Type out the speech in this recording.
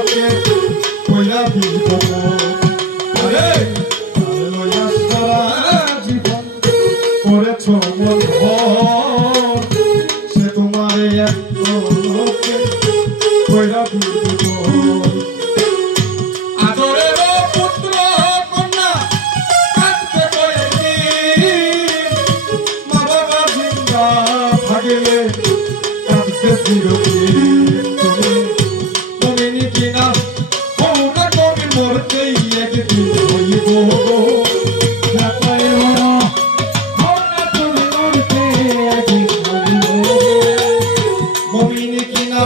লোকে কইরা দিব আরে লইয়া সারা জীবন করেছ মন সে তোমার এক লোকে কইরা দিব আদরের পুত্র কন্যা কাঁদতে কইনি মা বাবা জিন্দা থাকলে কাঁদতে চিরদিন তুমি কিনা হৌনা কবি মরতেই একদিন হইব মমিনী কিনা